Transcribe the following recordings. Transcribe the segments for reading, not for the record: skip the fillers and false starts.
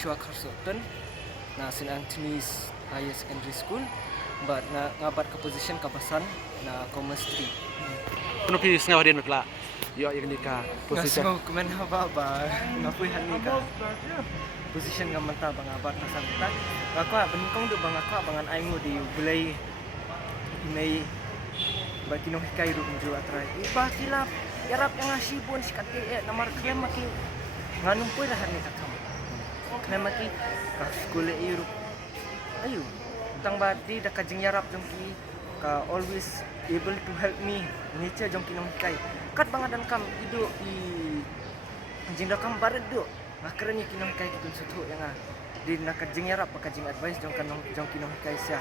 Iswa Karsoton na St. Anthony's Higher Secondary School but na ngabat ke position kapasan na Commerce 3. Ano pi nga din matla? Yo yung nika position. Ngaso kumen haba ba ngapui hani ka. Position nga manta bang ngabat na santa. Ngakwa benkong do bang ngakwa bangan aing mo di bulay inay ba kinohikay ru kunju atray. Iba kilap yarap yang asibon sikati namar krem maki nganum pui lah hani kakam. Krem maki ka skule iru. Ayo tang badi da kajing yarap jongki ka always able to help me nature jongki nongkai kat bangadan kam idu i jinda kam baret do makranya kinongkai kitun sutu yang di na kajing yarap kajing advice jongkan jongki nongkai sia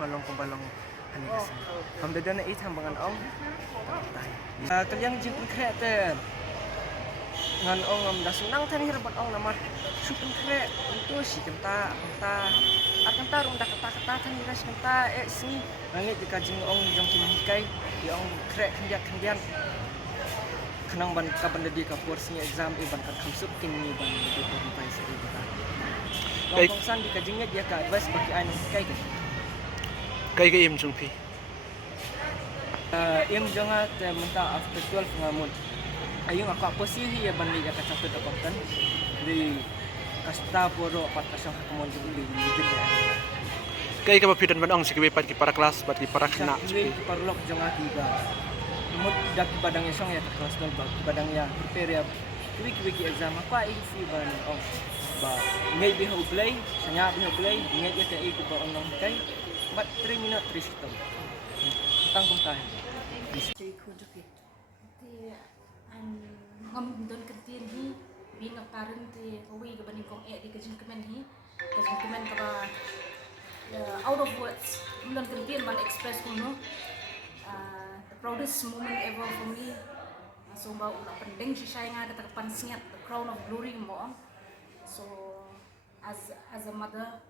malong kumbalong hani kasi pamdada na it hambangan ong tay kalian jimpun kreator ngan ong dasunang tan hirban ong namar supun kre itu si kenta akan tarung dah kata tan hiras kenta sini langit di kajing ong jong kinhikai di ong kre kendian kenang ban ka banda di ka porsinya exam ban ka kamsup kini ban di ko pai seri kita ngomong san di kajingnya dia ka advice bagi ai kai ka Kay im jung pi. im jonga te menta after 12 ngamun ayung aku posisi ya ban di ka capit akontan di kasta poro pat kasang kamon di ya. Kay ka mapidan man ang sige pat ki para class pat ki para kena. Ini parlok jonga tiga. Mud dak badang esong ya kelas 12 badang ya prepare ya wiki exam apa isi ban ba maybe ho play sanya bi ho play ngai ya kai ko ba onong kai but 3 minutes 3 second. Tang kong tayo. Jadi kuduki. Ti ngom don kentin hi being a parent ti kawi ka baning kong di kajing kemen hi kajing kemen ka ba out of words don kentin ban express kuno the proudest moment ever for me so ba una pendeng si siya nga kata pansingat the crown of glory mo so as a mother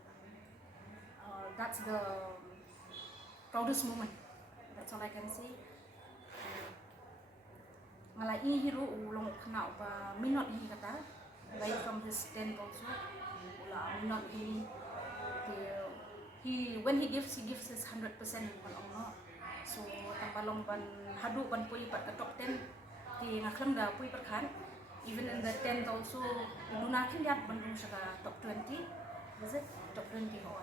that's the proudest moment, that's all I can say. Ngalai hiro ulong kena ba minot hi kata right from his 10th also ula minot he when he gives his 100% ban ong so tambalong ban hadu ban pui pat ka top 10 ti ngaklam da pui pat khan even in the 10th also lunakin yat ban dum sa top 20 is it top 20 ho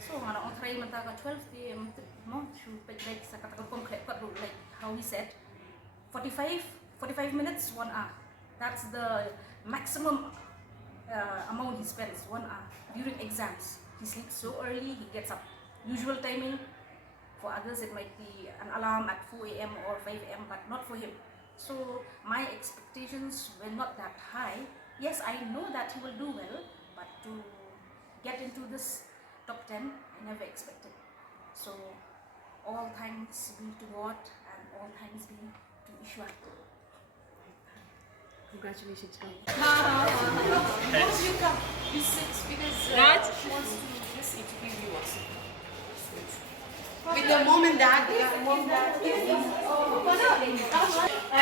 so ngara on try mata ka 12 ti mo shu pek like sa kata kom khle pat like how he said 45 minutes 1 hour, that's the maximum amount he spends 1 hour during exams. He sleeps so early, he gets up usual timing. For others it might be an alarm at 4 a.m. or 5 a.m. but not for him. So my expectations were not that high. Yes, I know that he will do well, but to get into this top 10 I never expected. So all thanks be to God and all thanks be to Ishwar. Congratulations, guys. Won't you come? You sit because she wants to listen to preview also. With the mom and dad, mom, dad. I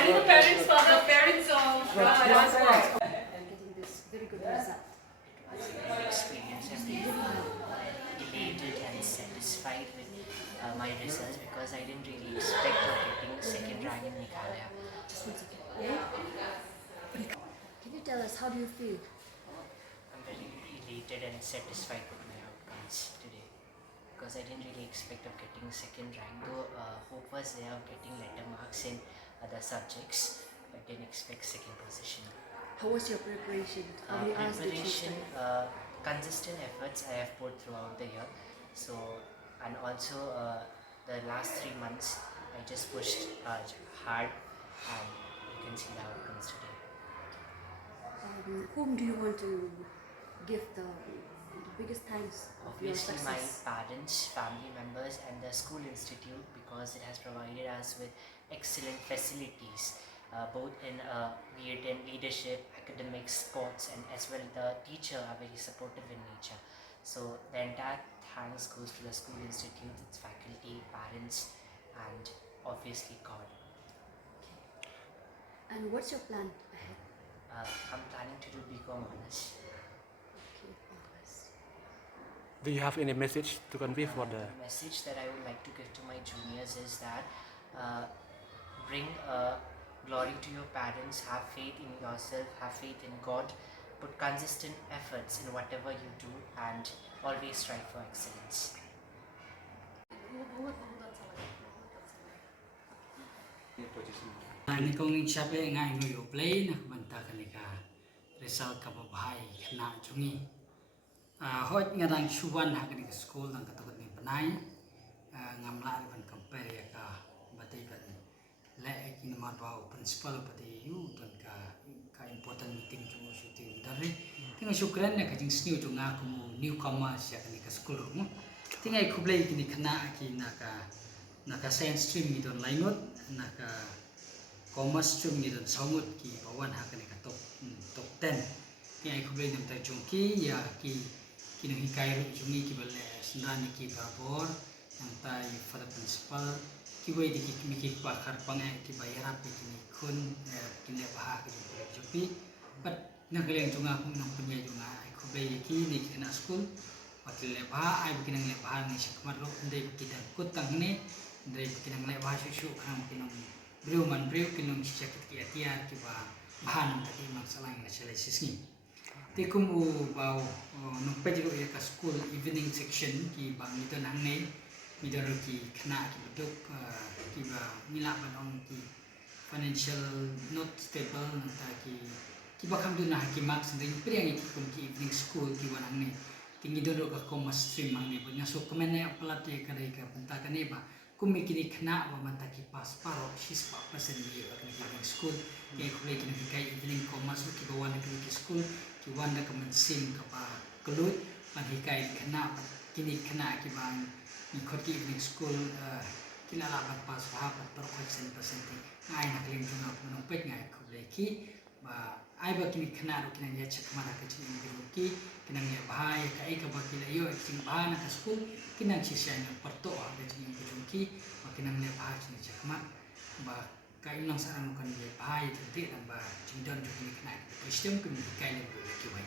mean the parents, father, parents I'm getting this very good result. Experience and been elated and satisfied with my results because I didn't really expect of getting second rank in Meghalaya. Just 1 second. Can you tell us how do you feel? I'm very elated and satisfied with my outcomes today because I didn't really expect of getting second rank, though hope was there of getting letter marks in other subjects, but didn't expect second position. How was your preparation? How many hours did you Preparation, spend? consistent efforts I have put throughout the year. So, and also the last 3 months I just pushed hard, and you can see the outcomes today. Whom do you want to give the biggest thanks of your Obviously my success? parents, family members and the school institute because it has provided us with excellent facilities both in leadership, academics, sports and as well the teacher are very supportive in nature. So the entire thanks goes to the school institute, its faculty, parents and obviously God. And what's your plan ahead? I'm planning to do BCom honors. Do you have any message to convey for the? The message that I would like to give to my juniors is that bring glory to your parents, have faith in yourself, have faith in God, put consistent efforts in whatever you do, and always strive for excellence. Ni kong ing sabi nga ino yo play na banta kanika result ka babahay na jungi. Hot nga dang suwan ha kanika school dang katakot ni panay ngamla ban compare ya ka batay kan le kin marwa principal batay yu dan ka important meeting jungo shooting dari. Tinga syukran na kajing sniu junga kumu newcomer siya kanika school mo. Tinga ikublay kini kana ki naka science stream midon lainot naka commerce stream midon saumut ki bawan ha kanika top 10 ki ai kublay nam ta jongki ya ki kino hikai ru jungi ki bale sendani ki babor yang tai pada principal ki wei di ki mi ki pakar pangai ki bayar api kini kun kini baha ki jopi but nagaleng junga ku nang punya junga ai kublay ki ni kina school wakil lepa ai bikin ang lepa ni sikmar lo ndai kita kutang ni ndai bikin ang lepa susu kan kinong beliau man beliau kinong sakit ki atia ki ba bahan tadi masalah yang analisis ni tikum u bau no pediru ya ka school evening section ki bang itu nang ni midor ki kena ki beduk ki ba mila banong ki financial not stable nanta ki bakam tu nah ki marks ndai priang ki kum ki evening school ki wanang ni tinggi dulu ke commerce stream ni punya so kemana pelatih kadai ke pentakan ni ba kumi kini kena ba mata ki pas paro sis pa persen di evening school ki kulai kini kai evening commerce ki bawa nak ki school ki wanda ke mensim ke pa kelut pan hikai kena kini kena ki bang ikut ki evening school kila la ba pas pa per persen ngai nak ling tuna punong pet ngai kulai ki ba ai ba kini kena ro kina ya cek mana ke cini ki kina ngai bahaya kai ka ba kila yo cing bahana ka school kina sisa na perto ke cini ki ba kina ngai bahaya cini cek mak ba kai nang sarang kan ye bahaya tete ba cing don kini kena sistem kini kai le ki bai